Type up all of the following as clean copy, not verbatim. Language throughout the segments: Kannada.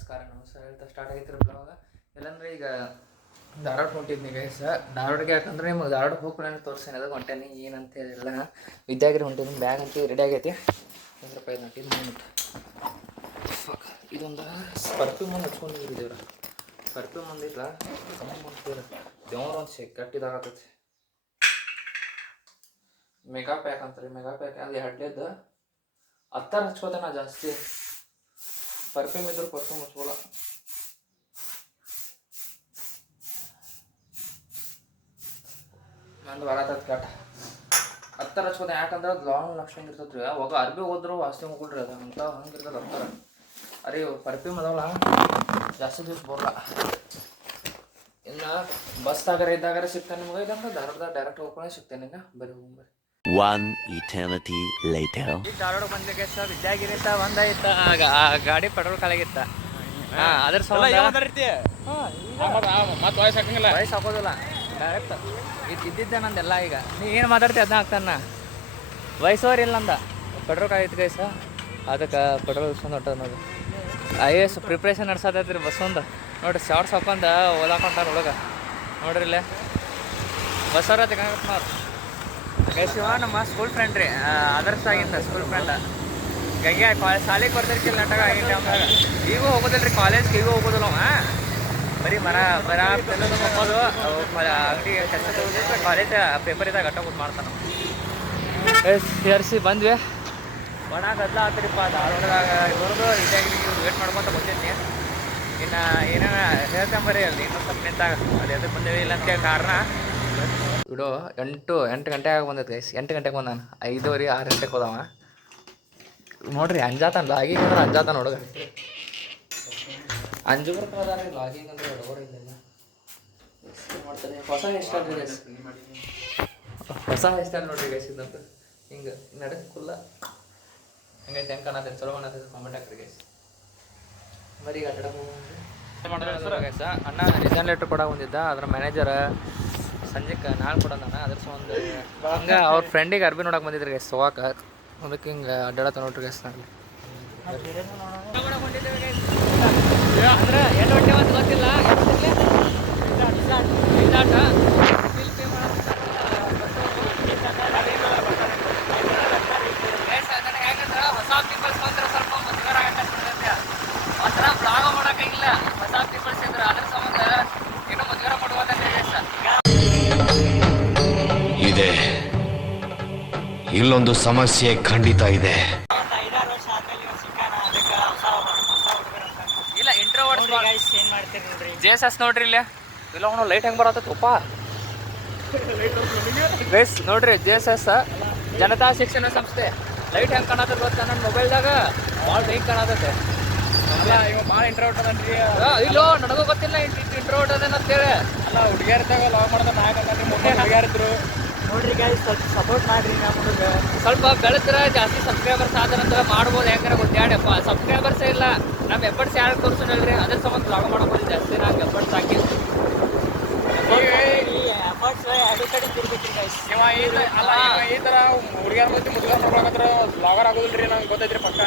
ನಮಸ್ಕಾರ ಹೇಳ್ತಾ ಸ್ಟಾರ್ಟ್ ಆಗೈತ್ರಿ ಬ್ಲಾಗ. ಇಲ್ಲಂದ್ರೆ ಈಗ ಧಾರವಾಡ ಹೊಂಟಿದ್ನಿ ಗೈಸ್. ಧಾರವಾಡಕ್ಕೆ ಯಾಕಂದ್ರೆ ನಿಮ್ಗೆ ಧಾರವಾಡಕ್ಕೆ ಹೋಗ್ಕೊಂಡು ತೋರಿಸ್ತೀನಿ ಅದಕ್ಕೆ ಹೊಂಟೇನಿ ಏನಂತ ಹೇಳಿಲ್ಲ. ವಿದ್ಯಾಗಿರಿ ಹೊಂಟಿದ್ದೀನಿ. ಬ್ಯಾಗ್ ಅಂತ ರೆಡಿ ಆಗೈತಿ. ₹100 ನಟಿದ್ದು ಮತ್ತು ಇದೊಂದು ಪರ್ಫ್ಯೂಮ್ ಒಂದು ಹಚ್ಕೊಂಡಿದ್ರಿ ದೇವ್ರ. ಪರ್ಫ್ಯೂಮ್ ಒಂದಿಲ್ಲ ಮಾಡ್ತೀರ ದೇವ್ರ ಒಂದು ಕಟ್ಟಿದಾಗತ್ತೈತಿ. ಮೆಗಾ ಪ್ಯಾಕ್ ಅಂತಾರೆ. ಮೆಗಾ ಪ್ಯಾಕ್ ಅದು ಹಡ್ಲಿದ್ದು ಹತ್ತಾರು ಹಚ್ಕೋತೆ ನಾ ಜಾಸ್ತಿ. ಪರ್ಫ್ಯೂಮ್ ಇದ್ರು ಪರ್ಫ್ಯೂಮ್ ಹಚ್ಕೋಲ್ಲ. ನಂದು ಬರತೈತಿ ಕಟ್ ಹತ್ತಾರು ಹಚ್ಕೋತೆ. ಯಾಕಂದ್ರೆ ಅದು ಲಾಂಗ್ ಲಕ್ಷಣ ಇರ್ತೈತಿ ರೀ. ಅವಾಗ ಅರ್ಬಿ ಹೋದ್ರು ವಾಸನೆ ಹೋಗ್ಬಿಡ್ರಿ ಅದು ಅಂತ ಹಂಗಿರ್ತದೆ ಹತ್ತಾರ. ಅರೆ ಪರ್ಫ್ಯೂಮ್ ಅದಾವಲ್ಲ ಜಾಸ್ತಿ ದಿವ್ಸ ಬರಲ್ಲ. ಇನ್ನು ಬಸ್ದಾಗಾರ ಇದ್ದಾಗಾರ ಸಿಗ್ತಾನೆ ನಿಮ್ಗೆ. ಇಲ್ಲಾಂದ್ರೆ ಧಾರವಾಡದಾಗ ಡೈರೆಕ್ಟ್ ಹೋಗ್ಕೊಂಡೆ ಸಿಗ್ತೇನೆ. ಈಗ ಬರೀ ಹೋಗ್ಬರಿ. One eternity later. ಈ ಧಾರವಾಡ ಬಂದಿಗೆ ಸರ್ ವಿದ್ಯಾಗಿರಿ ಅಂತ ಒಂದಾಯ್ತ. ಆ ಗಾಡಿ ಪೆಟ್ರೋಲ್ ಖಾಲಿಯಾಗಿತ್ತ. ಅದ್ರ ವಯಸ್ಸು ಹಾಕೋದಿಲ್ಲ ಡೈರೆಕ್ಟ್ ಇದ್ದಿದ್ದೆ ನಂದೆಲ್ಲ. ಈಗ ನೀ ಏನು ಮಾತಾಡ್ತಿ ಅದನ್ನ ಹಾಕ್ತಾನ. ವಯಸ್ಸವ್ರು ಇಲ್ಲ ನಂದ ಪೆಟ್ರೋಲ್ ಖಾಲಿ ಗೈಸ. ಅದಕ್ಕೆ ಪೆಟ್ರೋಲ್ ಇಸ್ಕೊಂಡು ಹೊಂಟದ ನೋಡಿ. IAS ಪ್ರಿಪ್ರೇಷನ್ ನಡ್ಸತೈತಿ ರೀ ಬಸ್ ಒಂದು. ನೋಡಿರಿ ಶಾರ್ಟ್ಸ್ ಹಾಕೊಂಡ ಓದಾಕೊಂಟಾರ ಒಳಗೆ. ನೋಡ್ರಿ ಇಲ್ಲೇ ಬಸ್ಸವ್ರ ತೆಗಂಗತ್ತೆ ನೋಡ್ರಿ. ಶಿವ ನಮ್ಮ ಸ್ಕೂಲ್ ಫ್ರೆಂಡ್ ರೀ. ಅದರ್ಸ್ ಆಗಿಂದ ಸ್ಕೂಲ್ ಫ್ರೆಂಡ್. ಗಂಗೆ ಶಾಲೆಗೆ ಬರ್ತಿರ್ಕಿಲ್ಲ ನಟಾಗ ಆಗಿನ ಟೈಮ್ದಾಗ. ಈಗೂ ಹೋಗೋದಿಲ್ಲ ರೀ ಕಾಲೇಜ್ಗೆ. ಈಗೂ ಹೋಗೋದಿಲ್ಲ ಅವ. ಬರೀ ಬರ ತೆಲ್ಲೋದು ಮಕ್ಕೋದು ಅಂಗಡಿ ಕೆಲಸ ತಗೋದಿಲ್ಲ. ಕಾಲೇಜ್ ಪೇಪರ್ ಇದ್ದಾಗ ಅಟ್ಟ ಕೂತ್ ಮಾಡ್ತಾನೆ. ಸೇರಿಸಿ ಬಂದ್ವಿ. ಒಣ ಗದ್ದಲ ಆಗ್ತಿರಿಪ್ಪ ಧಾರವಾಡದಾಗ. ಇವ್ರದ್ದು ಇದಾಗಿ ವೇಟ್ ಮಾಡ್ಕೊಂತ ಬಂದಿದ್ನಿ. ಇನ್ನು ಏನೇನ ಹೇಳ್ಕೊಂಬರಿ ಅಲ್ಲಿ ಇನ್ನೊಂದು ಸ್ವಲ್ಪ ನಿಂತಾಗ ಅದು ಎದಕ್ಕೆ ಬಂದೇವಿ ಇಲ್ಲ ಅಂತೇಳಿ ಕಾರಣ. ವಿಡೋ 8 ಗಂಟೆಗೆ ಬಂದೈತೆ ಗೈಸ್. 8 ಗಂಟೆಗೆ ಬಂದಾನ. 5:30 6 ಗಂಟೆಗೆ ಹೋದವ. ನೋಡ್ರಿ ಅಂಜಾತಾನ. ಲಾಗಿಂಗ್ ಅಂದ್ರೆ ಅಂಜಾತಾನ ಹುಡುಗ. ಅಂಜು ಬರ್ತಾರ ಲಾಗಿಂಗ್ ಅಂದ್ರೆ ಹುಡುಗರು ಇಲ್ಲ ಮಾಡ್ತಾನೆ. ಹೊಸ ಹೇರ್ ಸ್ಟೈಲ್ ರೀ ಗೈಸ್. ಹೊಸ ಹೇರ್ ಸ್ಟೈಲ್ ನೋಡ್ರಿ ಗೈಸ್. ಇದಂತ ಹಿಂಗೆ ನಡಕ್ಕೆ ಫುಲ್ಲ ಹಂಗೈತೆ. ಹೆಂಗೆ ಕಾಣತೈತೆ ಚಲೋ ಕಾಣತೈತೆ ಕಾಮೆಂಟ್ ಹಾಕ್ರಿ ಗೈಸ್. ಬರೀ ಈಗ ಅಡ್ಡ ಗೈಸ. ಅಣ್ಣ ರಿಸೈನ್ ಲೆಟ್ರ್ ಕೊಡಕ್ಕೆ ಬಂದಿದ್ದ. ಅದ್ರ ಮ್ಯಾನೇಜರ್ ಸಂಜೆಗೆ ನಾಳೆ ಕೊಡೋಣ. ಅದ್ರ ಒಂದು ಹಂಗೆ ಅವ್ರ ಫ್ರೆಂಡಿಗೆ ಅರ್ಬಿ ನೋಡಕ್ಕೆ ಬಂದಿದ್ರಿ ಗೈಸ್ ಸೋವಾಕ. ಅದಕ್ಕೆ ಹಿಂಗೆ ಅಡ್ಡಾಡತ್ತ ನೋಡ್ರಿ ಗೈಸ್. ನಾನು ಅಂದ್ರೆ ಎಷ್ಟು ಹೊಟ್ಟೆ ಅಂತ ಗೊತ್ತಿಲ್ಲ. ಹೊಸ ಪೀಪಲ್ಸ್ ಬಂದ್ರೆ ಸ್ವಲ್ಪ ಮುಜುಗರ ಆಗತ್ತೆ. ಒಂಥರ ಬ್ಲಾಗ ಮಾಡೋಕ್ಕಾಗಿಲ್ಲ ಹೊಸ ಪೀಪಲ್ಸ್ ಇದ್ರೆ. ಅದ್ರ ಸಂಬಂಧ ಇನ್ನೂ ಮುಜುಗರ ಪಡುವಂತ ಇದೆ. ಇಲ್ಲೊಂದು ಸಮಸ್ಯೆ ಖಂಡಿತ ಇದೆ. ಇಲ್ಲ ಇಂಟ್ರೋವರ್ಟ್ಸ್ ಏನ್ ಮಾಡ್ತೀರಿ ನೋಡ್ರಿ. JSS ನೋಡ್ರಿ ಇಲ್ಲೇ ಇಲ್ಲ ಅವನು ಲೈಟ್ ಹೆಂಗೆ ಬರತ್ತಪ್ಪ ಗೈಸ್. ನೋಡ್ರಿ JSS ಜನತಾ ಶಿಕ್ಷಣ ಸಂಸ್ಥೆ ಲೈಟ್ ಹೆಂಗೆ ಕಾಣತದೆ ಗೊತ್ತಾ. ನನ್ನ ಮೊಬೈಲ್ದಾಗ ಭಾಳ ಹೆಂಗೆ ಕಾಣತೈತೆ. ಭಾಳ ಇಂಟ್ರೋವರ್ಟ್ ಅದನ್ರಿ. ಇಲ್ಲೋ ನನಗೂ ಗೊತ್ತಿಲ್ಲ ಇಂಟ್ರೋವರ್ಟ್ ಅದೇನ ಅಂತೇಳಿ. ಅಲ್ಲ ಹುಡುಗಿಯರ್ದಾಗ ಲಾಗ್ ಮಾಡ್ದ ಹುಡುಗಿಯರಿದ್ರು ನೋಡ್ರಿ ಗೈಸ್. ಸ್ವಲ್ಪ ಸಪೋರ್ಟ್ ಮಾಡಿರಿ. ನಮಗೆ ಸ್ವಲ್ಪ ಬೆಳೆದ್ರೆ ಜಾಸ್ತಿ ಸಬ್ಸ್ಕ್ರೈಬರ್ಸ್ ಆದ್ರಂದ್ರೆ ಮಾಡ್ಬೋದು. ಹೆಂಗಾರ ಗೊತ್ತಾಡಪ್ಪ ಸಬ್ಸ್ಕ್ರೈಬರ್ಸೇ ಇಲ್ಲ. ನಮ್ಮ ಎಫರ್ಟ್ಸ್ ಯಾರು ತೋರಿಸೋಣ ಹೇಳ್ರಿ. ಅದ್ರ ಸಂಬಂಧ ಬ್ಲಾಗ್ ಮಾಡ್ಬೋದು ಜಾಸ್ತಿ. ನಂಗೆ ಎಫರ್ಟ್ಸ್ ಹಾಕಿ ಎಫರ್ಟ್ಸ್ ಎರಡು ಕಡೆ ತಿರ್ಬೇಕ್ರಿ ಗೈಸ್. ಈ ಥರ ಹುಡುಗಿಯರ ಮಧ್ಯೆ ಮುದುಗಾರ ಮಾಡ್ಬೇಕಂದ್ರೆ ಬ್ಲಾಗರ್ ಆಗೋದಿಲ್ರಿ. ನಂಗೆ ಗೊತ್ತೈತ್ರಿ ಪಕ್ಕ.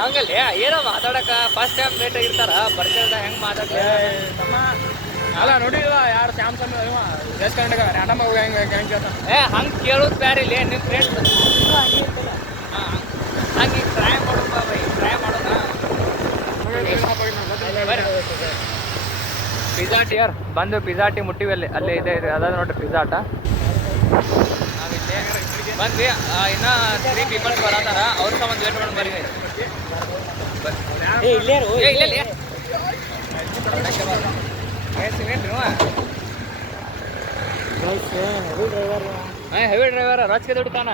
ಹಂಗಲ್ಲ ಏನೋ ಮಾತಾಡಕ್ಕೆ ಫಸ್ಟ್ ಟೈಮ್ ಲೇಟ್ ಆಗಿರ್ತಾರ. ಬರ್ತಿರ್ದ ಹೆಂಗೆ ಮಾತಾಡ್ತಾರೆ ನಮ್ಮ. ಅಲ್ಲ ನೋಡಿಲ್ಲ ಯಾರು ಸ್ಯಾಮ್ಸಂಗ್ ದೇಶ ಕರ್ನಾಟಕ ರ್ಯಾಂಡಮ್ ಹೆಂಗೆ ಕೇಳ್ತಾನೆ. ಹಂಗೆ ಕೇಳೋದು ಬೇರೆ ಇಲ್ಲಿ ನಿಮ್ಮ ಫ್ರೆಂಡ್ಸ್ ಹಂಗೆ ಟ್ರೈ ಮಾಡೋಣ ಬೈ. ಟ್ರೈ ಮಾಡೋಣ. ಪಿಜ್ಜಾ ಟಿಯರ್ ಬಂದು ಪಿಜ್ಜಾ ಟಿ ಮುಟ್ಟಿವಿ. ಅಲ್ಲೇ ಇದೆ ಅದಾದ ನೋಡ್ರಿ ಪಿಜ್ಜಾ ಆಟ. ನಾವಿಲ್ಲೇ ಬಂದ್ವಿ. ಇನ್ನೂ 3 ಪೀಪಲ್ಸ್ ಬರತ್ತಾರ. ಅವ್ರ ಸಂಬಂಧ ವೇಟ್ ಮಾಡೋಣ ಬರ್ರಿ. ಇಲ್ಲೇ ಹೆವಿ ಡ್ರೈವರ್ ರಚ್ಗೆ ದುಡ್ತಾನ.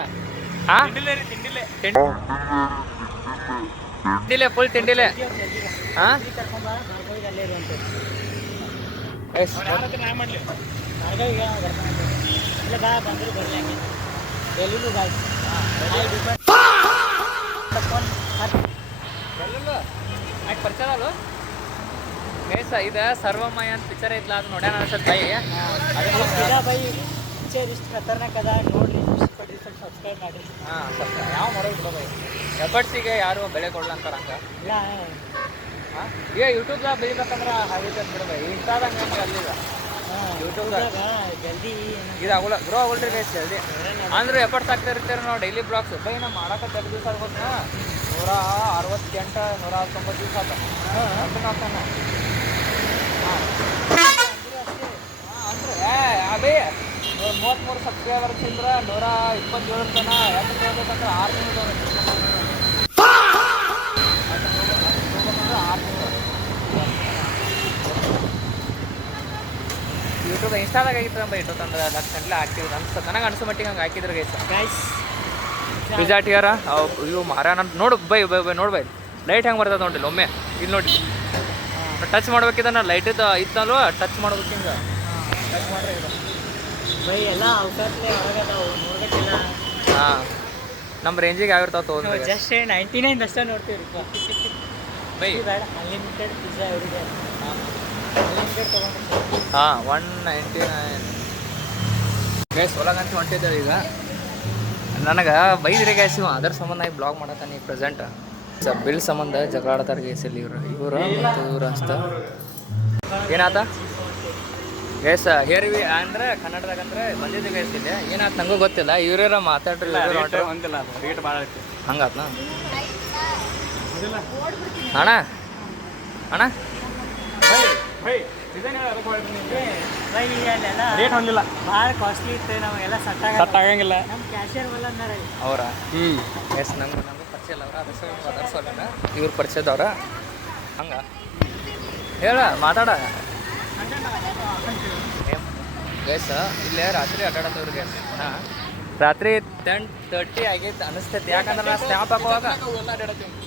ತಿಂಡಿಲೆ ಫುಲ್ ತಿಂಡಿಲೆ. ಪರಿಚಯ ಗೈಸ್. ಇದು ಸರ್ವಮಯ ಅಂತ ಪಿಕ್ಚರ್ ಐತ್ಲ ಅದು ನೋಡ್ಯಾನ ಅನ್ಸತ್ತೆ ಬೈ. ಪಿಕ್ಚರ್ ಇಷ್ಟು ಖತರ್ನಾಕ್ ಅದ ನೋಡ್ರಿ. ಇಷ್ಟಪಡ್ರಿ ಸ್ವಲ್ಪ ಸಬ್ಸ್ಕ್ರೈಬ್ ಮಾಡಿರಿ. ಯಾವ ಮಾಡೋದು ಬೈ. ಎಫರ್ಟ್ಸಿಗೆ ಯಾರು ಬೆಲೆ ಕೊಡ್ಲ ಅಂತಾರ ಹಂಗೆ ಇಲ್ಲ. ಈಗ ಯೂಟ್ಯೂಬ್ದಾಗ ಬೆಳಿಬೇಕಂದ್ರೆ ಹಾಗೈತೆ ಬಿಡ್ಬೇಕು ಇನ್ಸ್ಟಾದಾಗ ಹಂಗೆ ಅಲ್ಲಿದ ಯೂಟ್ಯೂಬ್ದಾಗ ಜಲ್ದಿ ಇದು ಆಗೋಲ್ಲ ಗ್ರೋ ಆಗೋಲ್ರಿ ಗೈಸ್ ಜಲ್ದಿ ಅಂದ್ರೆ ಎಫರ್ಟ್ಸ್ ಆಗ್ತಾ ಇರ್ತೀರಿ ನಾವು ಡೈಲಿ ಬ್ಲಾಗ್ಸ್ ಬೈ ನಾವು ಮಾಡಕ್ಕೆ ಎಷ್ಟು ದಿವಸ ಆಗ್ಬೋದ್ನಾ 168 119 ದಿವಸ ಆತ ಅದನ್ನ ಆಗ್ತಾನ ಅಂದ್ರೆ ಅದೇ 33 ಸಬ್ಸ್ಕ್ರೈಬರ್ಸ್ ಇದ್ರೆ 127 ತನ ಎಷ್ಟು ಕೇಳ್ಬೇಕಂದ್ರೆ 6 ತಿಂಗಳು ಯೂಟ್ಯೂಬ್ ಇನ್ಸ್ಟಾದಾಗ ಆಗಿತ್ತು ನಮ್ಮ ಇಟ್ಟಂದ್ರೆ ಲಕ್ಷ ಗಂಟಲೆ ಹಾಕಿದ್ರು ಅನ್ಸುತ್ತೆ ನನಗೆ ಅನ್ಸೋ ಮಟ್ಟಿಗೆ ಹಂಗೆ ಹಾಕಿದ್ರು ಗೈಸ್ ಪಿಜ್ಜಾ ಟಿಯರ ಇವು ಮಾರಾನ ನೋಡು ಬೈ ನೋಡಿ ಬೈ ಲೈಟ್ ಹೆಂಗೆ ಬರ್ತದೆ ನೋಡಿಲ್ಲ ಒಮ್ಮೆ ಇಲ್ಲಿ ನೋಡಿ ಟಚ್ ಮಾಡ್ಬೇಕಿದ ನಾ ಲೈಟ್ ಇತ್ತಲ್ವ ಟಚ್ ಮಾಡ್ಬೇಕು ಹಿಂಗೆ ಟಚ್ ಮಾಡ್ರೆ ಇದು ಬೈ ಎಲ್ಲ ಅವಕಾಶಲೆ ಹೊರಗದಾವು ನೋಡ್ಬೇಕಿಲ್ಲ ಹಾಂ ನಮ್ಮ ರೇಂಜಿಗೆ ಯಾವಿರ್ತಾವೆ ತೊಗೊಂಡು ಜಸ್ಟ್ 99 ಅಷ್ಟೇ ನೋಡ್ತೀವಿ ಬೈ ಬೇಡ ಅನ್ಲಿಮಿಟೆಡ್ ಪಿಜ್ಜಾ ಇವರಿಗೆ ಅನ್ಲಿಮಿಟೆಡ್ ತೊಗೊಂಡು ಹಾಂ 199 ಗೈಸ್ ಹೊಲಗಂತ ಹೊಂಟಿದ್ದೇವೆ ಈಗ ನನಗೆ ಬೈದ್ರಿ ಗೈಸ್ ಇವ ಅದರ ಸಂಬಂಧ ಈ ಬ್ಲಾಗ್ ಮಾಡತ್ತಾನೆ ಈಗ ಪ್ರೆಸೆಂಟ್ ಬಿಲ್ ಸಂಬಂಧ ಜಗಳ ಆಡ್ತಾರೆ ಗೈಸ್ ಇಲ್ಲಿ ಇವರು ಮತ್ತು ಇವ್ರು ಅಷ್ಟ ಏನಾತ ಗೈಸ್ ಹೇರ್ವಿ ಅಂದ್ರೆ ಕನ್ನಡದಾಗ ಅಂದ್ರೆ ಬಂದಿದ್ದು ಗೈಸ್ ಇಲ್ಲಿ ಏನಾಯ್ತು ನಂಗೂ ಗೊತ್ತಿಲ್ಲ ಇವ್ರ ಮಾತಾಡ್ರಿ ಒಂದಿಲ್ಲ ರೇಟ್ ಭಾಳ ಐತಿ ಹಂಗಾತ್ನ ಅಣ್ಣ ಅಣ್ಣ ರೇಟ್ ಹೊಂದಿಲ್ಲ ಭಾಳ ಕಾಸ್ಟ್ಲಿ ಇತ್ತು ನಮಗೆಲ್ಲ ಸಟ್ ಆಗಂಗಿಲ್ಲ ನಮ್ಮ ಕ್ಯಾಶಿಯರ್ ವಲ್ಲ ಅಂದಾರ ಅವರ ಎಸ್ ನಂಗೂ ಪರಿಚಯ ಇಲ್ಲ ಅವ್ರ ಅದರ ಸಲ ಇವ್ರ ಪರಿಚಯದವ್ರ ಹಂಗ ಹೇಳ ಮಾತಾಡ ಗೈಸ್ ಇಲ್ಲೇ ರಾತ್ರಿ ಅಡ್ಡಾಡತ್ತವ್ರಿ ಗೈಸ್ ಹಾಂ ರಾತ್ರಿ 10:30 ಆಗೈತೆ ಅನಿಸ್ತೈತಿ ಯಾಕಂದ್ರೆ ನಾ ಸ್ನ್ಯಾಪ್ ಹಾಕುವಾಗ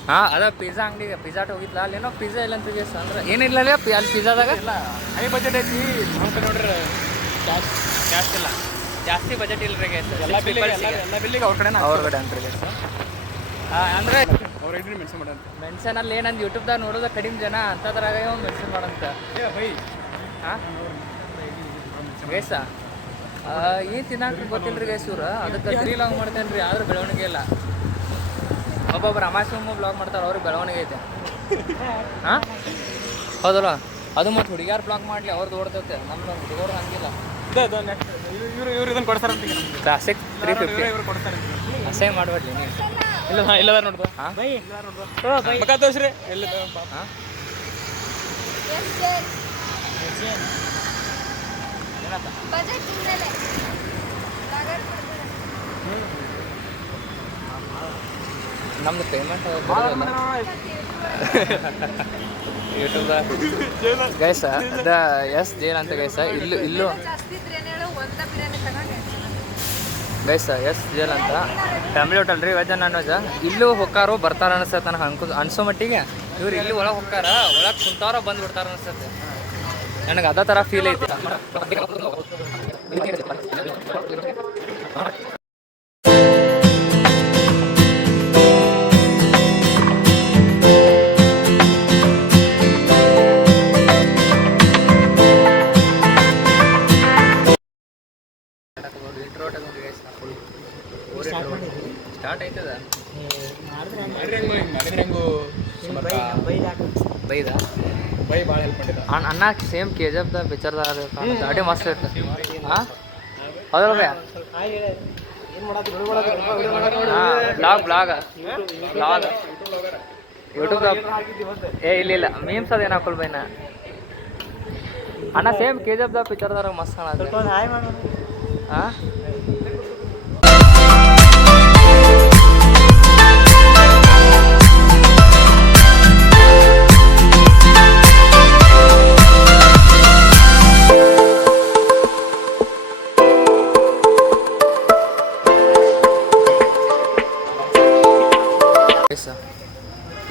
ಹಾಂ ಅದ ಪಿಜ್ಜಾ ಅಂಗಡಿಗೆ ಪಿಜ್ಜಾಟ್ ಹೋಗಿತ್ತಲ್ಲ ಅಲ್ಲೇನೋ ಪಿಜ್ಜಾ ಇಲ್ಲ ಅಂತ ಗೈಸ್ ಅಂದ್ರೆ ಏನಿಲ್ಲ ಅಲ್ಲಿ ಪಿಜ್ಜಾದಾಗ ಹೈ ಬಜೆಟ್ ಐತಿ ಅಂತ ನೋಡ್ರಿ ಜಾಸ್ತಿ ಇಲ್ಲ ಜಾಸ್ತಿ ಬಜೆಟ್ ಇಲ್ಲ ರೀ ಗೈಸ್ ಎಲ್ಲ ಬಿಲ್ಲಿಗೆ ಅವ್ರ ಕಡೆ ಅವ್ರ ಕಡೆ ಅಂತ್ರಿ ಗೈಸ್ ಅಂದರೆ ಅವ್ರ ಐಡಿ ಮೆನ್ಷನ್ ಮಾಡಂತ ಮೆನ್ಷನಲ್ಲಿ ಏನಂದು ಯೂಟ್ಯೂಬ್ದಾಗ ನೋಡೋದು ಕಡಿಮೆ ಜನ ಅಂಥದ್ರಾಗ ಮೆನ್ಷನ್ ಮಾಡಂತ ಹಾಂ ಗೈಸ ಏನು ತಿನ್ನಕ್ಕೆ ಗೊತ್ತಿಲ್ಲ ರೀ ಗೈಸ್ ಇವ್ರು ಅದಕ್ಕೆ ರೀಲ್ ಲಾಗ್ ಮಾಡ್ತೇನೆ ರೀ ಆದ್ರೆ ಬೆಳವಣಿಗೆ ಇಲ್ಲ ಒಬ್ಬೊಬ್ರು ಅಮಾಸೊಮ್ಮ ಬ್ಲಾಗ್ ಮಾಡ್ತಾರೆ ಅವ್ರಿಗೆ ಬೆಳವಣಿಗೆ ಐತೆ ಹಾಂ ಹೌದಲ್ಲ ಅದು ಮತ್ತು ಹುಡುಗಿಯಾರು ಬ್ಲಾಗ್ ಮಾಡಲಿ ಅವ್ರದ್ದು ಓಡ್ತೈತೆ ನಮ್ದು ಹುಡುಗರು ಹಂಗಿಲ್ಲ ಇವ್ರು ಇದನ್ನು ಕೊಡ್ತಾರಂತ ಕ್ಲಾಸಿಕ್ 350 ಇವ್ರು ಕೊಡ್ತಾರೆ ಅಸಹ್ಯ ಮಾಡಬೇಡ್ಲಿ ನೀವು ಇಲ್ಲ ಇಲ್ಲದ ನೋಡ್ದು ಹಾಂ ಬೈ ಮಕ್ಕ ತೋರಿಸ್ರಿ ಎಲ್ಲ ಹಾಂ ಏನಂತ ಬಜೆಟ್ ಇಲ್ಲದೆ ನಮ್ದು ಪೇಮೆಂಟ್ ಯೂಟ್ಯೂಬ್ದಾಗ ಗೈಸ ಅದ ಎಸ್ ಜೇನ್ ಅಂತ ಗೈಸ ಇಲ್ಲೂ ಜಾಸ್ತಿ ಇದ್ರೆ ಹೇಳು ಒಂದ ಬಿರಿಯಾನಿ ತಗೊಂಡೆ ಗೈಸ ಎಸ್ ಜೇಲ್ ಅಂತ ಫ್ಯಾಮಿಲಿ ಹೋಟೆಲ್ ರೀ ವೆಜ್ ನಾನ್ ವೆಜ್ ಇಲ್ಲೂ ಹೊಕ್ಕಾರೋ ಬರ್ತಾರ ಅನಿಸ್ತೈತೆ ನನಗೆ ಅನ್ಸೋ ಮಟ್ಟಿಗೆ ಇವ್ರು ಇಲ್ಲಿ ಒಳಗೆ ಹೊಕ್ಕಾರ ಒಳಗೆ ಕುಂತಾರ ಬಂದ್ಬಿಡ್ತಾರ ಅನಿಸ್ತೈತೆ ನನಗೆ ಅದೇ ಥರ ಫೀಲ್ ಐತಿ ಸ್ಟಾರ್ಟ್ ಆಯ್ತದ ಬೈದ ಬೈ ಭಾಳ ಹೆಲ್ಪ್ ಮಾಡಿದ ಅಣ್ಣ ಸೇಮ್ ಕೆ ಜಿ ಎಫ್ದ ಪಿಕ್ಚರ್ದಾಗ ಅಡಿ ಮಸ್ತ್ ಇತ್ತು ಹಾಂ ಹೌದಲ್ಲ ಭಯ ಹಾಂ ಬ್ಲಾಗ್ ಯೂಟ್ಯೂಬ್ದಾಗ ಇಲ್ಲ ಮೀಮ್ಸ್ ಅದೇನು ಹಾಕೊಳ್ ಬೈನ ಅಣ್ಣ ಸೇಮ್ ಕೆ ಜಿ ಎಫ್ದ ಪಿಕ್ಚರ್ದಾಗ ಮಸ್ತ್ ಕಾಣತ್ತೆ ಹಾಯ್ ಮಾಡೋಣ ಹಾಂ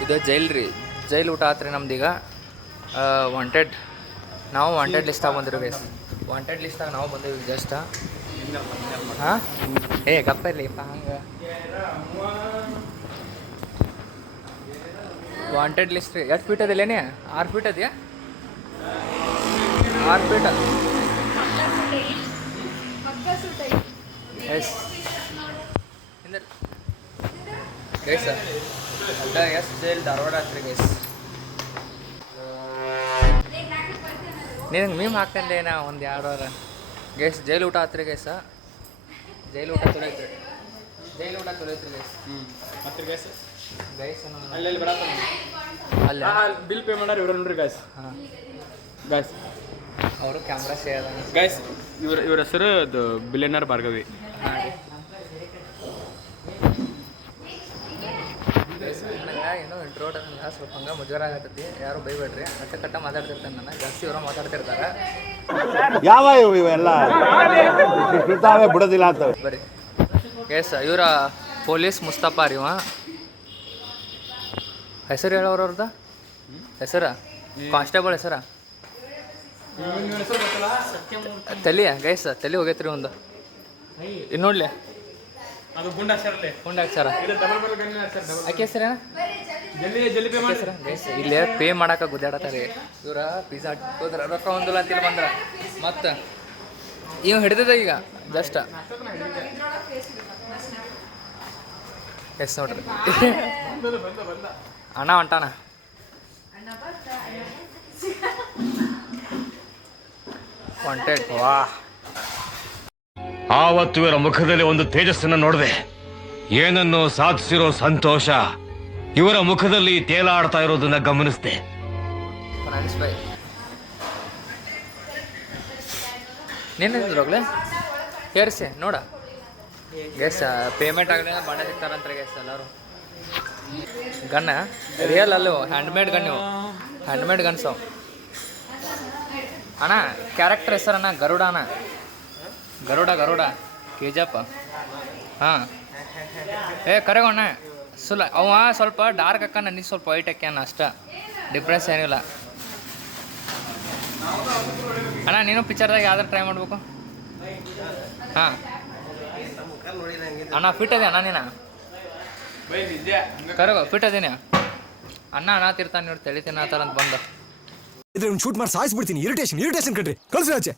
ಇದು ಜೈಲ್ ರೀ ಜೈಲ್ ಊಟ ಆತ್ರಿ ನಮ್ದೀಗ ವಾಂಟೆಡ್ ನಾವು ವಾಂಟೆಡ್ ಲಿಸ್ಟಾಗ ಬಂದಿರೋ ಗೈಸ್ ವಾಂಟೆಡ್ ಲಿಸ್ಟಾಗ ನಾವು ಬಂದೇವಿ ಜಸ್ಟ್ ಹಾಂ ಗಪ್ಪ ಇರ್ಲಿಪ್ಪ ಹಂಗೆ ವಾಂಟೆಡ್ ಲಿಸ್ಟ್ ರೀ ಎಷ್ಟು ಫೀಟ್ ಅದಿಲ್ಲೇನೆ 6 ಫೀಟ್ ಅದೆಯಾ 6 ಫೀಟ್ ಎಸ್ ಗೈಸ್ ಅದ ಎಸ್ ಜೈಲ್ ಧಾರವಾಡ ಆತ್ರಿ ಗೈಸ್ ನಿನಗೆ ಮೀಮ್ ಹಾಕ್ತಂದೆ ನಾ ಒಂದು 2 ವಾರ ಗೈಸ್ ಜೈಲು ಊಟ ಹತ್ರಿ ಗೈಸ ಜೈಲು ಊಟ ಚಲೋ ಐತ್ರಿ ಜೈಲು ಊಟ ಚಲೋ ಐತ್ರಿ ಗೈಸ್ ಮತ್ತೆ ಗೈಸ್ ಗೈಸ್ ಅಲ್ಲಿ ಬಿಡತ್ತ ಅಲ್ಲ ಬಿಲ್ ಪೇ ಮಾಡ್ಯಾರ ಇವ್ರ ನೋಡ್ರಿ ಗೈಸ್ ಹಾಂ ಗೈಸ್ ಅವರು ಕ್ಯಾಮ್ರಾ ಶೇರ್ ಗೈಸ್ ಇವ್ರ ಹೆಸರು ಬಿಲಿಯನರ್ ಭಾರ್ಗವಿ ಏನೋ ಇಂಟ್ರೋಡ್ ಅನ್ನಲ್ಲ ಸ್ವಲ್ಪ ಹಂಗೆ ಮುಜುಗರ ಆಗತ್ತೈತಿ ಯಾರು ಬೈಬೇಡ್ರಿ ಕಟ್ಟ ಮಾತಾಡ್ತಿರ್ತಾನೆ ನಾನು ಜಾಸ್ತಿ ಇವರು ಮಾತಾಡ್ತಿರ್ತಾರೆ ಯಾವ ಇವೆಲ್ಲ ಬಿಡ್ತಾವೆ ಬಿಡೋದಿಲ್ಲ ಅಂತವೆ ಬರ್ರಿ ಎಸ್ ಇವರ ಪೊಲೀಸ್ ಮುಸ್ತಫಾ ರೀ ಇವ ಹೆಸರು ಹೇಳೋರವ್ರದ ಹೆಸರ ಕಾನ್ಸ್ಟೇಬಲ್ ಹೆಸರ ತಲೆ ಗೈಸ್ ತಲೆ ಹೋಗೈತ್ರಿ ಒಂದು ಇನ್ನು ನೋಡ್ಲಿ ಅದು ಗುಂಡಾಕ್ಷರಲ್ಲೇ ಹುಂಡಾಕ್ಷರ ಇದು ಡಬಲ್ ಬಲ್ ಗನ್ ಸರ್ ಡಬಲ್ ಆಕೆ ಹೆಸರೇನ ಜಲ್ದಿ ಪೇ ಮಾಡಿ ಸರ್ ಗೈಸ್ ಇಲ್ಲೇ ಪೇ ಮಾಡಕ್ಕೆ ಗುದ್ದಾಡತ್ತಾರೆ ಇವ್ರ ಪಿಜ್ಜಾ ಹೋದ್ರ ರೊಕ್ಕ ಒಂದಿಲ್ಲ ಅಂತಿಲ್ಲ ಬಂದ್ರ ಮತ್ತೆ ಇವ್ ಹಿಡಿದಿದೆ ಈಗ ಜಸ್ಟ್ ಎಸ್ ನೋಡ್ರಿ ಅಣ್ಣ ಹೊಂಟಾನ ವಾಂಟೆಡ್ ವಾ ಆವತ್ತು ಇವರ ಮುಖದಲ್ಲಿ ಒಂದು ತೇಜಸ್ಸನ್ನು ನೋಡಿದೆ ಏನನ್ನು ಸಾಧಿಸಿರೋ ಸಂತೋಷ ಇವರ ಮುಖದಲ್ಲಿ ತೇಲಾಡ್ತಾ ಇರೋದನ್ನ ಗಮನಿಸಿದೆ ಫೈನಾನ್ಸ್ ಬೈ ನಿನ್ನಿದ್ರೋಗ್ಲೆ ಹೇರಿಸಿ ನೋಡ ಗೆಸ್ ಪೇಮೆಂಟ್ ಆಗಲಿ ಬಣ್ಣ ಸಿಗ್ತಾರಂತಾರೆ ಗೆಸ್ ಎಲ್ಲರೂ ಗನ್ನ ರಿಯಲ್ ಅಲ್ಲೂ ಹ್ಯಾಂಡ್ಮೇಡ್ ಗನ್ನು ಹ್ಯಾಂಡ್ಮೇಡ್ ಗನ್ಸು ಅಣ್ಣ ಕ್ಯಾರೆಕ್ಟರ್ ಹೆಸರಣ್ಣ ಗರುಡ ಅಣ್ಣ ಗರುಡ ಕೆಜಪ್ಪ ಹಾಂ ಕರೆಗೋಣ ಅವ ಸ್ವಲ್ಪ ಡಾರ್ಕ್ ಅಕ್ಕ ನನಗೆ ಸ್ವಲ್ಪ ವೈಟ್ ಅಕ್ಯಾನ ಅಷ್ಟ ಡಿಫ್ರೆನ್ಸ್ ಏನಿಲ್ಲ ಅಣ್ಣ ನೀನು ಪಿಕ್ಚರ್ದಾಗ ಯಾವ್ದಾರು ಟ್ರೈ ಮಾಡ್ಬೇಕು ಹಾಂ ಅಣ್ಣ ಫಿಟ್ ಅದೇ ಅಣ್ಣ ನೀನು ಕರೆಗೋ ಫಿಟ್ ಅದೇನೆ ಅಣ್ಣ ಅನ್ನತಿರ್ತಾನೆ ನೋಡಿ ತಳಿ ತಿನ್ನತ್ತಾರಂತ ಬಂದು ಇದ್ರೆ ಶೂಟ್ ಮಾಡಿ ಸಾಯಿಸ್ಬಿಡ್ತೀನಿ ಇರಿಟೇಷನ್ ಕಣ್ರಿ ಕಳ್ಸಿ ಆಚೆ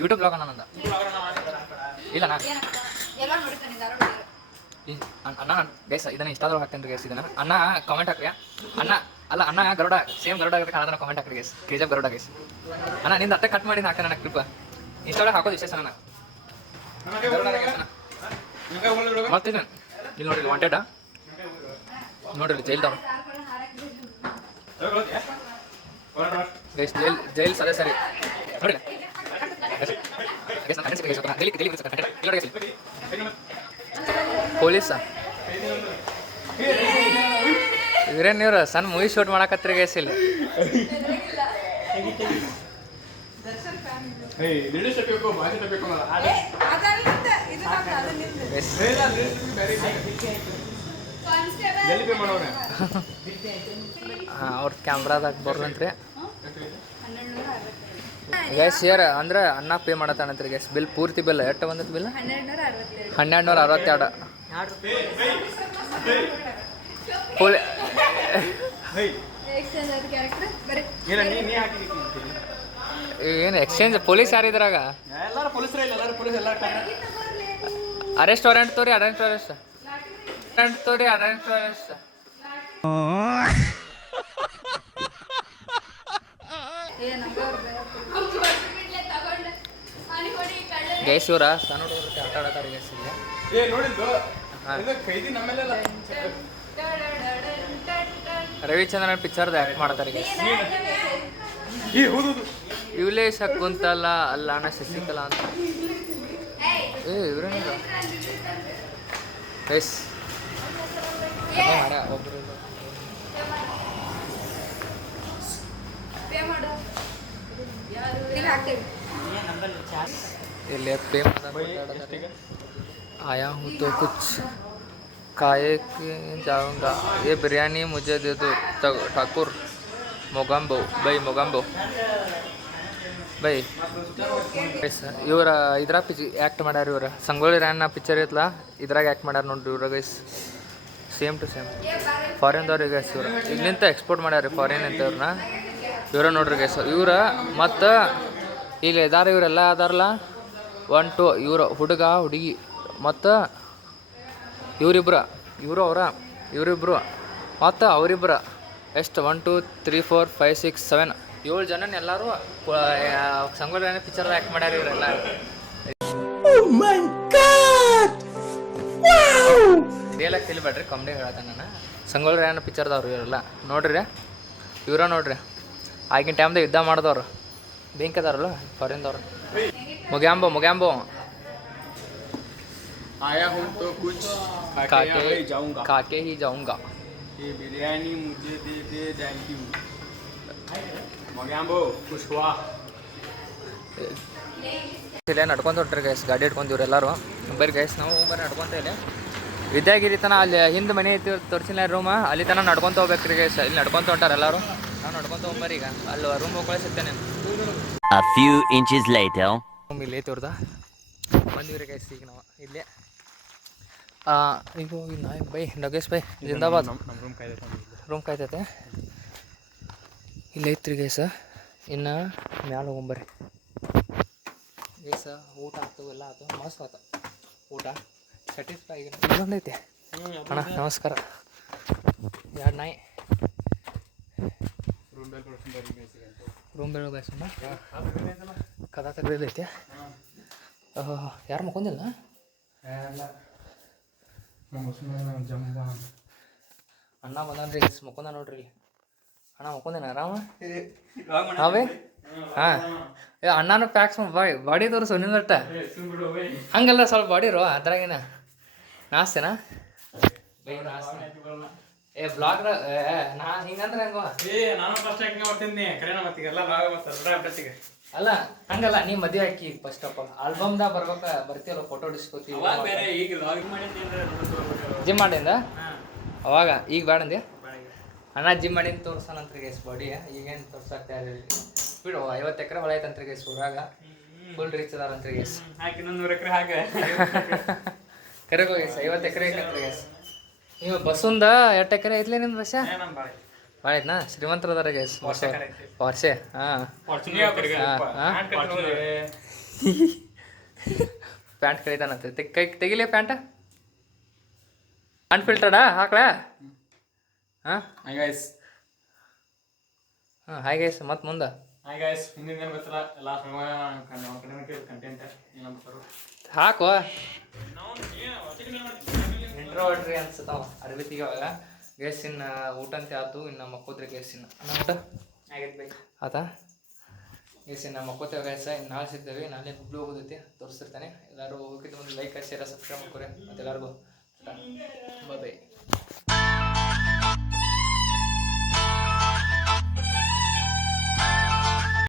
ಯೂಟ್ಯೂಬ್ ಬ್ಲಾಗ್ ಅಣ್ಣ ಇಲ್ಲ ಅಣ್ಣ ಗೈಸ್ ಇದನ್ನ ಇಷ್ಟಾದ್ರೂ ಹಾಕ್ತೇನೆ ಗೈಸ್ ಇದನ್ನ ಅಣ್ಣ ಕಾಮೆಂಟ್ ಹಾಕ್ರಿ ಅಣ್ಣ ಅಲ್ಲ ಅಣ್ಣ ಗರುಡ ಸೇಮ್ ಗರುಡ ಆಗಬೇಕು ಅದನ್ನ ಕಾಮೆಂಟ್ ಹಾಕ್ರಿ ಗೈಸ್ ಕೆಜಪ್ ಗರುಡ ಗೈಸ್ ಅಣ್ಣ ನಿಂದ ಅಟ್ಟೆ ಕಟ್ ಮಾಡಿ ಹಾಕ್ತಾನೆ ನನಗೆ ಕ್ಲಿಪ್ ಇಷ್ಟೊಳಗೆ ಹಾಕೋದು ವಿಶೇಷ ಅಣ್ಣ ಮತ್ತೆ ಇಲ್ಲಿ ನೋಡ್ರಿ ವಾಂಟೆಡ್ ನೋಡ್ರಿ ಜೈಲ್ದವ್ರು ಗೈಸ್ ಜೈಲ್ ಸರಿ ನೋಡಿ ಪೊಲೀಸ ಇವ್ರೇನು ಇವ್ರು ಸಣ್ಣ ಮೂವಿ ಶೂಟ್ ಮಾಡಕತ್ರಿ ಗೈಸ್ ಇಲ್ಲಿ ಹಾಂ ಅವ್ರ ಕ್ಯಾಮ್ರಾದಾಗ ಬರ್ದಂತ್ರಿ ಗ್ಯಾಸ್ ಶೇರ್ ಅಂದ್ರೆ ಅನ್ನ ಪೇ ಮಾಡತ್ತಾನಂತ್ರಿ ಗ್ಯಾಸ್ ಬಿಲ್ ಪೂರ್ತಿ ಬಿಲ್ ಎಷ್ಟು ಬಂದೈತೆ ಬಿಲ್ 1262 ಪೊಲೀ ಏನು ಎಕ್ಸ್ಚೇಂಜ್ ಪೊಲೀಸ್ ಯಾರಿದ್ರಾಗ ಎಲ್ಲರೂ ಪೊಲೀಸರೇ ಇಲ್ಲ ಎಲ್ಲರೂ ಪೊಲೀಸ್ ಎಲ್ಲ ಅರೆಸ್ಟ್ ವಾರೆಂಟ್ ತೋರಿ ಅರೆಸ್ಟ್ ಗೈಸ್ ಇವರ ಸಣ್ಣ ಹುಡುಗರು ಆಟ ಆಡತಾರೆ ಗೈಸ್ ಇಲ್ಲಿ ನೋಡಿದ್ದು ಖೈದಿ ನಮ್ಮೆಲ್ಲ ರವಿಚಂದ್ರನ್ ಪಿಕ್ಚರ್ದ ಆ್ಯಕ್ಟ್ ಮಾಡ್ತಾರೆ ಗೈಸ್ ಇವಲೇ ಶಕುಂತಲ ಅಲ್ಲ ಅಣ್ಣ ಶಶಿಕಲಾ ಅಂತ ಇವ್ರೇನಿಲ್ಲ ಗೈಸ್ ಒಬ್ಬರು ಇಲ್ಲಿ ಪ್ರೇಮ आया हूँ तो कुछ खाए के जाऊँगा ये बिरयानी मुझे दे दो ठाकुर ಮೊಗಾಂಬೋ ಬೈ ಇವರ ಇದ್ರಾಗ ಆ್ಯಕ್ಟ್ ಮಾಡ್ಯಾರ ಇವ್ರು ಸಂಗೊಳ್ಳಿ ರಾಯಣ್ಣ ಪಿಕ್ಚರ್ ಐತಲ್ಲ ಇದ್ರಾಗ ಆ್ಯಕ್ಟ್ ಮಾಡ್ಯಾರ ನೋಡ್ರಿ ಇವ್ರ ಗೈಸ್ ಸೇಮ್ ಟು ಸೇಮ್ ಫಾರಿನ್ದವ್ರಿಗೆ ಗೈಸ್ ಇವ್ರು ಇಲ್ಲಿಂದ ಎಕ್ಸ್ಪೋರ್ಟ್ ಮಾಡ್ಯಾರ ಫಾರಿನ್ ಅಂತ ಇವ್ರನ್ನ ಇವ್ರ ನೋಡ್ರಿ ಗೈಸ್ ಇವ್ರ ಮತ್ತು ಇಲ್ಲಿ ಇದಾರ ಇವರೆಲ್ಲ ಅದಾರಲ್ಲ 1 2 ಇವರು ಹುಡುಗ ಹುಡುಗಿ ಮತ್ತು ಇವರಿಬ್ರು ಇವರಿಬ್ರು ಮತ್ತು ಅವರಿಬ್ರು ಎಷ್ಟು 1 2 3 4 5 6 7 7 ಜನ ಎಲ್ಲರೂ ಸಂಗೊಳ್ಳಿ ಪಿಕ್ಚರ್ ಆ್ಯಕ್ಟ್ ಮಾಡ್ಯಾರ ಇವರೆಲ್ಲ. ರಿಯಲ್ ಆಗಿ ತಿಳಿಬೇಡ್ರಿ, ಕಾಮಿಡಿ ಹೇಳತ್ತ ನಾನು. ಸಂಗೊಳ್ಳಿ ರಾಯಣ್ಣ ಪಿಕ್ಚರ್ದವ್ರು ಇವರೆಲ್ಲ ನೋಡ್ರಿ, ನೋಡ್ರಿ ಆಗಿನ ಟೈಮ್ದಾಗ ಯುದ್ಧ ಮಾಡಿದವ್ರು, ಬೆಂಕಿ ಅದಾರಲ್ಲ ಫಾರಿನ್ದವ್ರು. ಮುಗ್ಯಾಂಬೋ आया हूँ तो कुछ काके ही जाऊंगा. काके ही जाऊंगा. ये बिरयानी मुझे दे दे, थैंक यू. मग्यांबो कुशवा. ಇಲ್ಲೇ ನಡ್ಕೊಂತ ಹೊಂಟ್ರಿ ಗೈಸ್, ಗಾಡಿ ಹಿಡ್ಕೊಂತೀವ್ರಿ ಎಲ್ಲರೂ. ಬರ್ರಿ ಗೈಸ್, ನಾವು ಬರ್ರಿ ನಡ್ಕೊಂತ ಇಲ್ಲಿ ವಿದ್ಯಾಗಿರಿ ತನ ಅಲ್ಲಿ ಹಿಂದೆ ಮನೆ ಐತಿ ತೋರಿಸಿಲ್ಲ ರೂಮ, ಅಲ್ಲಿ ತನಕ ನಡ್ಕೊಂತ ಹೋಗ್ಬೇಕ್ರಿ ಗೈಸ್. ಇಲ್ಲಿ ನಡ್ಕೊಂತ ಹೊಂಟಾರ ಎಲ್ಲರೂ, ನಾವು ನಡ್ಕೊಂತ ಹೋಗ್ಬರ್ರಿ. ಈಗ ಅಲ್ಲಿ ರೂಮ್ ಹೋಗ್ಕೊಳಿಸುತ್ತೇನೆ. A few inches later. Room ಇಲ್ಲಿ ಐತಿ ಅವ್ರದ. ಬಂದಿವ್ರಿ ಗೈಸ್ ಈಗ ನಾವು ಇಲ್ಲೇ. ಈಗ ಹೋಗಿ ನಾಯಿ ಬೈ ನಗೇಶ್ ಬೈ ಜಿಂದಾಬಾದ್. ರೂಮ್ ಕಾಯ್ತೈತೆ ಇಲ್ಲಿ ಐತ್ರಿ ಗೈಸ. ಇನ್ನು ಮ್ಯಾಲೆ ಹೋಗ್ಬರ್ರಿ ಗೈಸ. ಊಟ ಆಯ್ತು, ಎಲ್ಲ ಆಯ್ತು, ಮಸ್ತ್ ಆಯ್ತು ಊಟ. ಸ್ಯಾಟಿಸ್ಫೈ ಇದೊಂದೈತಿ ಅಣ್ಣ. ನಮಸ್ಕಾರ. 2 ನಾಯಿ ರೂಮ್ ಬೇಡ ಗೈಸ್. ಕದ ತೆಗ್ದೈತಿ. ಯಾರು ಮಕ್ಕೊಂದಿಲ್ಲ? ಅಣ್ಣ ಬಂದನ್ರಿ ಮಕ್ಕೊಂದ ನೋಡ್ರಿ. ಅಣ್ಣ ಮಕ್ಕೊಂದೇನ ಆರಾಮ? ಅವೇ ಹಾಂ ಅಣ್ಣನೂ ಪ್ಯಾಕ್ಸ್ ಬಾಡಿ ತೋರಿಸು ನಿನ್ನಟ್ಟ. ಹಂಗಲ್ಲ ಸ್ವಲ್ಪ ಬಾಡಿ ರೋ ಅದ್ರಾಗೇನ ನಾಸ್ತೇನಾ ಬ್ಲಾಗ್ ನಾ ಹಿಂಗಂದ್ರೆ ಹೆಂಗೋ. ಅಲ್ಲ ಹಂಗಲ್ಲ, ನೀ ಮದುವೆ ಹಾಕಿ ಫಸ್ಟ್ ಆಫ್ ಆಲ್ ಆಲ್ಬಮ್ದಾಗ ಬರ್ತೀವಲ್ಲ ಫೋಟೋ ಡಿಸ್ಕೋತೀವಿ. ಜಿಮ್ ಮಾಡಿಂದ ಅವಾಗ ಈಗ ಬೇಡ ಅಂದೆ ಅಣ್ಣ. ಜಿಮ್ ಮಾಡಿಂದ ತೋರ್ಸೋಣಂತ್ರಿ ಗೈಸ್ ಬಾಡಿ. ಈಗೇನು ತೋರ್ಸಾಕ್ತಾ ಇರಲಿ ಬಿಡು. 50 ಎಕರೆ ಹೊಲ ಐತಂತ್ರಿ ಗೈಸ್ ಊರಾಗ. ಫುಲ್ ರೀಚ್ ಅದಾರಂತ್ರಿ ಗೈಸ್. 100 ಎಕರೆ ಹಾಗೆ ಕರೆಗೋ ಗೈಸ್ 50 ಎಕರೆ ಐತಂತ್ರಿ ಗೈಸ್. ನೀವು ಬಸ್ಸುಂದ 8 ಎಕರೆ ಐತ್ಲೇ ನಿಮ್ದು ಬಸ್ಸ? ಭಾಳ ಐತ್ನಾ? ಶ್ರೀಮಂತರ ಅದಾರ ಗೈಸ್. ವರ್ಷ ಹಾಂ ಪ್ಯಾಂಟ್ ಕಳಿತಾನಂತೆ. ತೆಗಿಲೇ ಪ್ಯಾಂಟ. ಅನ್ಫಿಲ್ಟರ್ಡಾ ಹಾಕ್ಲಾ? ಹಾಂ ಹಾಂ ಹಾಯ್ ಗೈಸ್. ಮತ್ತು ಮುಂದೆ ಹಾಕೋ ಇಂಟ್ರೋವರ್ಟ್ರಿ ಅನ್ಸುತ್ತಾವ ಅರ್ಬಿತಿಗೆ. ಅವಾಗ ಗೈಸ್ ಇನ್ನು ಊಟ ಅಂತ ಆಯ್ತು. ಇನ್ನು ಮಕ್ಕೋದ್ರಿ ಗೈಸ್. ಇನ್ನು ಊಟ ಆಗೈತೆ ಬೈ ಆತಾ ಗೈಸ್. ಇನ್ನು ಮಕ್ಕೋತೇವೆ ಗೈಸ್. ಇನ್ನು ನಾಳೆ ಸಿಗ್ತೇವೆ. ನಾಳೆ ಹುಬ್ಳಿ ಹೋಗೋದೈತಿ, ತೋರಿಸ್ತಿರ್ತಾನೆ. ಎಲ್ಲರೂ ಹೋಗಿದ್ದು ಒಂದು ಲೈಕ್ ಶೇರ್ ಸಬ್ಸ್ಕ್ರೈಬ್ ಮಾಡ್ಕೊರಿ. ಮತ್ತು ಎಲ್ಲರಿಗೂ ಬಾಯ್.